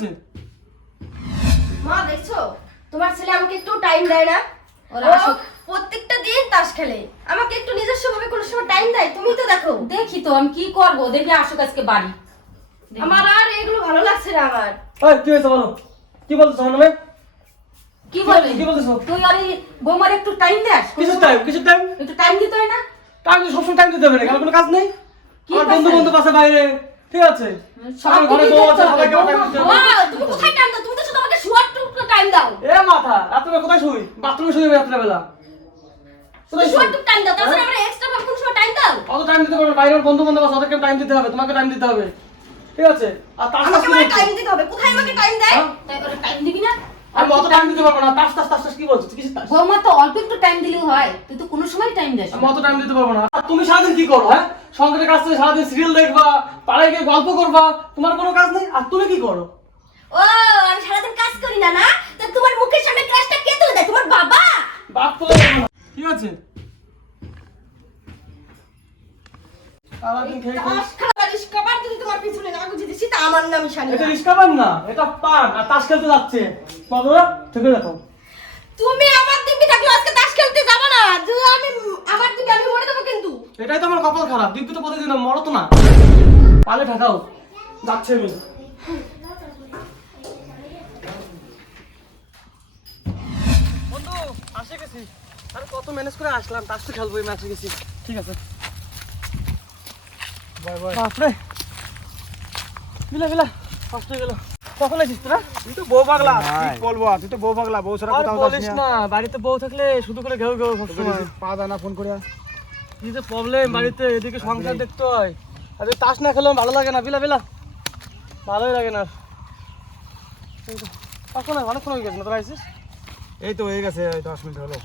আছে? মা দেখছ? তোমার ছেলে আমাকে একটু টাইম দেয় না। ওরা প্রত্যেকটা দিন তাস খেলে। আমাকে একটু নিজস্ব ভাবে কোনো সময় টাইম দেয়? তুমি তো দেখো। দেখি তো আমি কি করব? দেখি আসুক আজকে বাড়ি। আমার আর এগুলো ভালো লাগছে না আমার। ওই কি হয়েছে বলো? কি বলছো আমার নামে? কি বলবি? কি বলতেছো? তুই আর বৌমার একটু টাইম দেস? কিছু টাইম কিছু টাইম একটু টাইম দিতে হয় না? টাইম সবসময় টাইম দিতে হবে না কোনো কাজ নেই। কি বন্ধু বন্ধু পাশে বাইরে। ঠিক আছে? সব ঘরে বউ আছে সবাইকে টাইম হবে তুমি কোথায় টাইম দাও? তুমি তো শুধু আমাকে শোয়ার টুকু টাইম দাও। এ মাথা রাত্রে কোথায় শুই? বাথরুমে শুই রাত্রেবেলা। কোথায় শুই? শোয়ার টাইম দাও তাছাড়া আমরা এক্সট্রা ভাবে কোনো সময় টাইম দাও? অত টাইম দিতে পারবে বাইরের বন্ধু বান্ধব আছে ওদেরকে টাইম দিতে হবে তোমাকে টাইম দিতে হবে। ঠিক আছে? আর তার আমাকে মানে টাইম দিতে হবে। কোথায় আমাকে টাইম দেয়? হ্যাঁ? তাই ওরা টাইম দিবি না? আমি অত টাইম দিতে পারব না। তাস তাস কি বলছো কিছু বৌমা তো অল্প একটু টাইম দিলেও হয়। তুই কোনো সময় টাইম দেস আমি অত টাইম দিতে পারব না। আর তুমি সারাদিন কি করো হ্যাঁ? সংকটের কাছ থেকে সারাদিন সিরিয়াল দেখবা পাড়ায় গিয়ে গল্প করবা তোমার কোনো কাজ নেই? আর তুমি কি করো? ও আমি সারাদিন কাজ করি না না? তা তোমার মুখের সামনে ক্লাসটা কে তুলে দেয়? তোমার বাবা? বাপ তুলে না। ঠিক আছে সারাদিন খেয়ে খেয়ে- তাস খেলা রিস্কাবার যদি তোমার পিছনে না গুজি দিছি তা আমার নামই শানি এটা রিস্কা না এটা পান আর তাস খেলতে যাচ্ছে। বাবা ঠিক দেখো তুমি আমার দিব্যি থাকলে আজকে তাস খেলতে যাবে না। যে আমি আমার দিকে আমি মরে দেবো কিন্তু। এটাই তো আমার কপাল খারাপ। দিব্যি তো প্রতিদিন মরো তো না। পালে ঠাকাও। যাচ্ছে আমি বন্ধু আসে গেছি। আরে কত ম্যানেজ করে আসলাম তাস তো খেলব ম্যাচে গেছি। ঠিক আছে। বাপরে। বিলা বিলা। কষ্ট হয়ে গেল। কখন আছিস তোরা? তুই তো বউ পাগলা কি বলব আর? তুই তো বউ পাগলা বউ ছাড়া বলিস না। বাড়িতে বউ থাকলে শুধু করে ঘেউ ঘেউ পা দানা ফোন করে। কি যে প্রবলেম বাড়িতে এদিকে সংসার দেখতে হয়। আর তাস না খেলেও ভালো লাগে না বিলা বিলা। ভালোই লাগে না তো, কখন অনেকক্ষণ হয়ে গেছে না তোরা আইসিস? এই তো হয়ে গেছে এই দশ মিনিট হলো।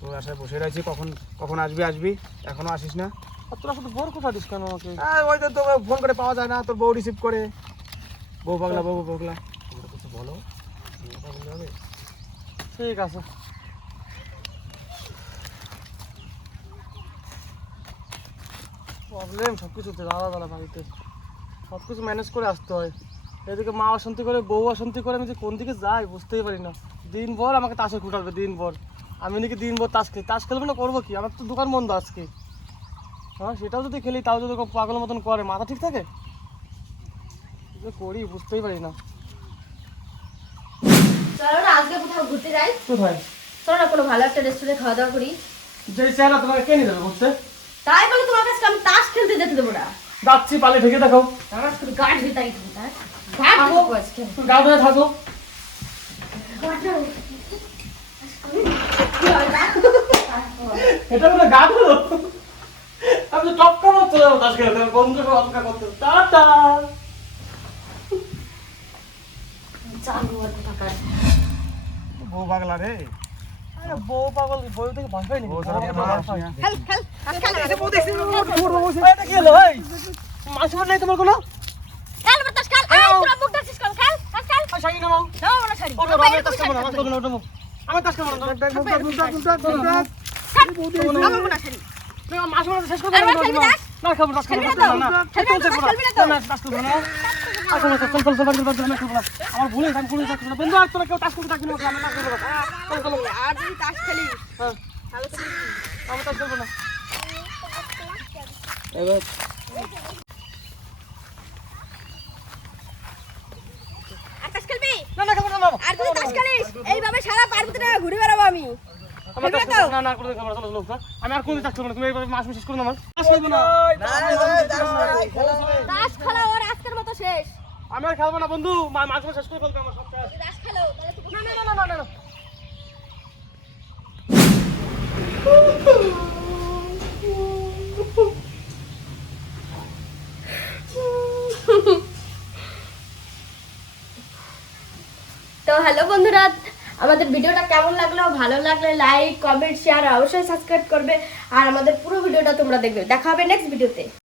তোর আশায় বসে রয়েছি কখন কখন আসবি আসবি? এখনও আসিস না। আর তোরা শুধু বোর কোথা দিস কেন আমাকে? ওই তো তোকে ফোন করে পাওয়া যায় না তোর বউ রিসিভ করে। বউ পাগলা বউ পাগলা। তোমরা কিছু বলো ঠিক আছে। প্রবলেম সব আলাদা আলাদা বাড়িতে। সব কিছু ম্যানেজ করে আসতে হয়। এদিকে মা অশান্তি করে, বউ অশান্তি করে, আমি যে কোন দিকে যাই বুঝতেই পারি না। দিন ভর আমাকে তাসে খুটাবে দিন ভর আমি নাকি দিন ভর তাস খেলি তাস খেলব না, করব কি? আমার তো দোকান বন্ধ আজকে। হ্যাঁ সেটাও যদি খেলি, তাও যদি পাগলের মতন করে, মাথা ঠিক থাকে? যে করি বুঝতেই পারি না। চলো না আজকে কোথাও ঘুরতে যাই। কোথায়? চলো না কোনো ভালো একটা রেস্টুরেন্টে খাওয়া দাওয়া করি। যে চেহারা তোমাকে কে নিয়ে যাবে ঘুরতে? তাই বলে তোমার কাছে আমি তাস খেলতে যেতে দেবো না। যাচ্ছি পালে ঠেকে দেখো আমার শুধু গাড় ধুই তাই তুমি তাই গাড় ধুবো আজকে। তুমি ধরে থাকো। এটা মানে গা ধরো আমি তো টপ কাপ যাব তাস খেলতে বন্ধু অপেক্ষা করতে। টাটা। আর কোথাকার বউ পাগলা রে। আরে বউ পাগল বউ থেকে ভয় পাইনি বউ ছাড়া কোনো মানুষ নেই। খেল খেল খেল এটা কি হলো ভাই মাছ মার নাই তোমার কোনো? খেল বাতাস খেল। আয় তোরা মুখ দেখছিস খেল খেল খেল। আর শাড়ি নামাও। নাও না ছাড়ি ওটা আমি তাস খাব না আমার খাব না ওটা আমার তাস খাব না আমার মনে ছাড়ি তুমি আমার মাছ মারা শেষ করে আরে দাও খেলবি না? না খাব না খাব না খেলবি না তো? না না। খেলবি না তো? খেলব না খেলবি না? না তাস খাব না। আচ্ছা আচ্ছা চল চল চল বাড়ি বাড়ি আমি খাব না আমার ভুলে আমি কোনো তাস না বন্ধু আর তোরা কেউ তাস করতে থাকবি না আমি তাস খাব চল চল আর যদি তাস খেলিস হ্যাঁ তাহলে তো আমি তাস না আর তাস খেলিস এইভাবে সারা পার্বতী টাকা ঘুরে বেড়াবো আমি আমার? না না করে চলো চলো আর না তুমি এইভাবে মাছ শেষ করে না আমার তাস খাব না তাস খেলা ওর আজকের মতো শেষ। আমি আর খেলব না বন্ধু। মা- মাছ শেষ করে ফেলবে আমার সব শেষ। খেলো তো না না না না না না তো হ্যালো বন্ধুরা আমাদের ভিডিওটা কেমন লাগল? ভালো লাগলে লাইক কমেন্ট শেয়ার অবশ্যই সাবস্ক্রাইব করবে। আর আমাদের পুরো ভিডিওটা তোমরা দেখবে। দেখা হবে নেক্সট ভিডিওতে